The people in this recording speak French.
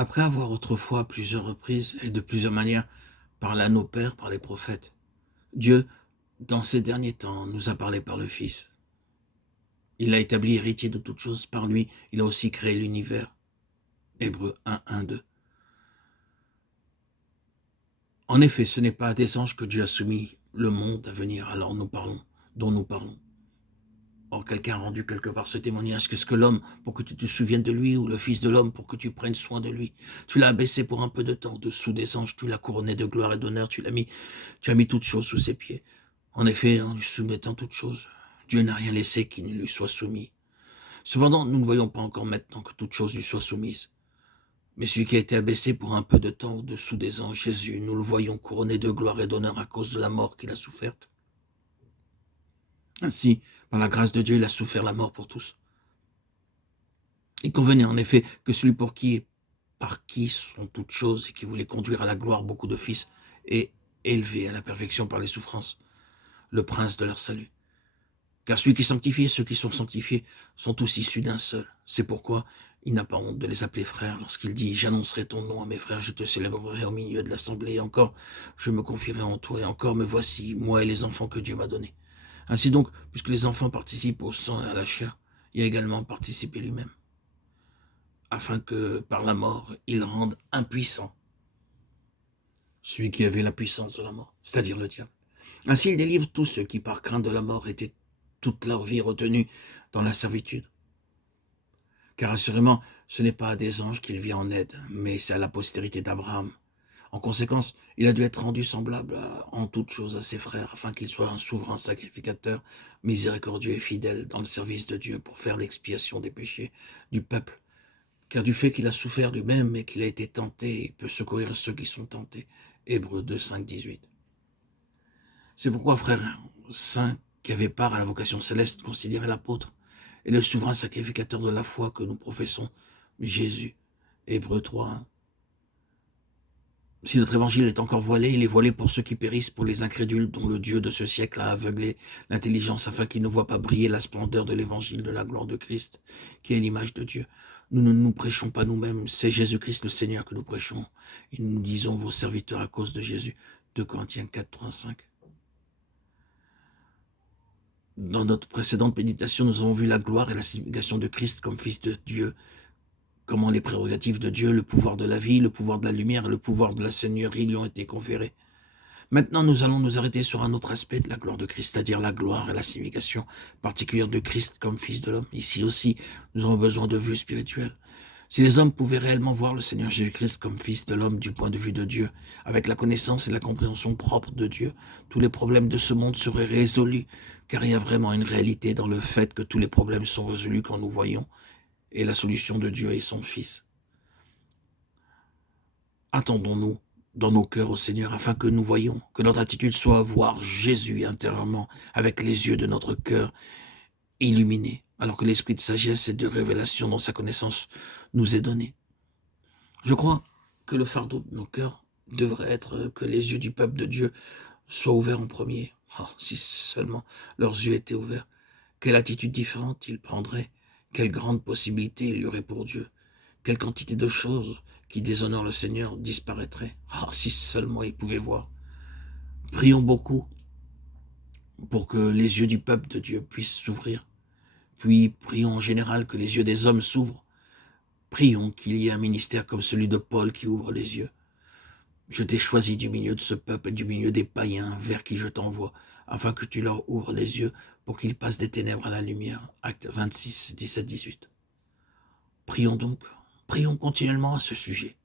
Après avoir autrefois à plusieurs reprises et de plusieurs manières parlé à nos pères par les prophètes, Dieu, dans ces derniers temps, nous a parlé par le Fils. Il l'a établi héritier de toutes choses. Par lui, il a aussi créé l'univers. Hébreux 1, 1, 2. En effet, ce n'est pas à des anges que Dieu a soumis le monde à venir, alors dont nous parlons. Or, quelqu'un a rendu quelque part ce témoignage. Qu'est-ce que l'homme pour que tu te souviennes de lui, ou le Fils de l'homme pour que tu prennes soin de lui? Tu l'as abaissé pour un peu de temps, dessous des anges, tu l'as couronné de gloire et d'honneur, tu as mis toutes choses sous ses pieds. En effet, en lui soumettant toutes choses, Dieu n'a rien laissé qui ne lui soit soumis. Cependant, nous ne voyons pas encore maintenant que toutes choses lui soient soumises. Mais celui qui a été abaissé pour un peu de temps au-dessous des anges, Jésus, nous le voyons couronné de gloire et d'honneur à cause de la mort qu'il a soufferte. Ainsi, par la grâce de Dieu, il a souffert la mort pour tous. Il convenait en effet que celui par qui sont toutes choses et qui voulait conduire à la gloire beaucoup de fils est élevé à la perfection par les souffrances, le prince de leur salut. Car celui qui sanctifie et ceux qui sont sanctifiés sont tous issus d'un seul. C'est pourquoi il n'a pas honte de les appeler frères lorsqu'il dit « J'annoncerai ton nom à mes frères, je te célébrerai au milieu de l'assemblée, et encore je me confierai en toi, et encore me voici, moi et les enfants que Dieu m'a donnés. » Ainsi donc, puisque les enfants participent au sang et à la chair, il a également participé lui-même, afin que par la mort, il rende impuissant celui qui avait la puissance de la mort, c'est-à-dire le diable. Ainsi, il délivre tous ceux qui, par crainte de la mort, étaient toute leur vie retenus dans la servitude. Car assurément, ce n'est pas à des anges qu'il vient en aide, mais c'est à la postérité d'Abraham. En conséquence, il a dû être rendu semblable en toutes choses à ses frères, afin qu'il soit un souverain sacrificateur, miséricordieux et fidèle dans le service de Dieu pour faire l'expiation des péchés du peuple. Car du fait qu'il a souffert lui-même et qu'il a été tenté, il peut secourir ceux qui sont tentés. Hébreux 2, 5, 18. C'est pourquoi, frères saints qui avaient part à la vocation céleste, considérez l'apôtre et le souverain sacrificateur de la foi que nous professons, Jésus. Hébreux 3, 1. Si notre évangile est encore voilé, il est voilé pour ceux qui périssent, pour les incrédules dont le Dieu de ce siècle a aveuglé l'intelligence afin qu'ils ne voient pas briller la splendeur de l'évangile de la gloire de Christ, qui est l'image de Dieu. Nous ne nous prêchons pas nous-mêmes, c'est Jésus-Christ le Seigneur que nous prêchons. Et nous disons vos serviteurs à cause de Jésus. 2 Corinthiens 4, 3, 5. Dans notre précédente méditation, nous avons vu la gloire et la signification de Christ comme Fils de Dieu, comment les prérogatives de Dieu, le pouvoir de la vie, le pouvoir de la lumière et le pouvoir de la Seigneurie lui ont été conférés. Maintenant, nous allons nous arrêter sur un autre aspect de la gloire de Christ, c'est-à-dire la gloire et la signification particulière de Christ comme Fils de l'homme. Ici aussi, nous avons besoin de vue spirituelle. Si les hommes pouvaient réellement voir le Seigneur Jésus-Christ comme Fils de l'homme du point de vue de Dieu, avec la connaissance et la compréhension propre de Dieu, tous les problèmes de ce monde seraient résolus, car il y a vraiment une réalité dans le fait que tous les problèmes sont résolus quand nous voyons, et la solution de Dieu est son Fils. Attendons-nous dans nos cœurs au Seigneur afin que nous voyions, que notre attitude soit à voir Jésus intérieurement avec les yeux de notre cœur illuminés, alors que l'esprit de sagesse et de révélation dans sa connaissance nous est donné. Je crois que le fardeau de nos cœurs devrait être que les yeux du peuple de Dieu soient ouverts en premier. Oh, si seulement leurs yeux étaient ouverts, quelle attitude différente ils prendraient, quelle grande possibilité il y aurait pour Dieu, quelle quantité de choses qui déshonorent le Seigneur disparaîtraient. Ah, si seulement ils pouvaient voir. Prions beaucoup pour que les yeux du peuple de Dieu puissent s'ouvrir. Puis prions en général que les yeux des hommes s'ouvrent. Prions qu'il y ait un ministère comme celui de Paul qui ouvre les yeux. Je t'ai choisi du milieu de ce peuple et du milieu des païens vers qui je t'envoie, afin que tu leur ouvres les yeux pour qu'ils passent des ténèbres à la lumière. Acte 26, 17, 18. Prions donc, prions continuellement à ce sujet.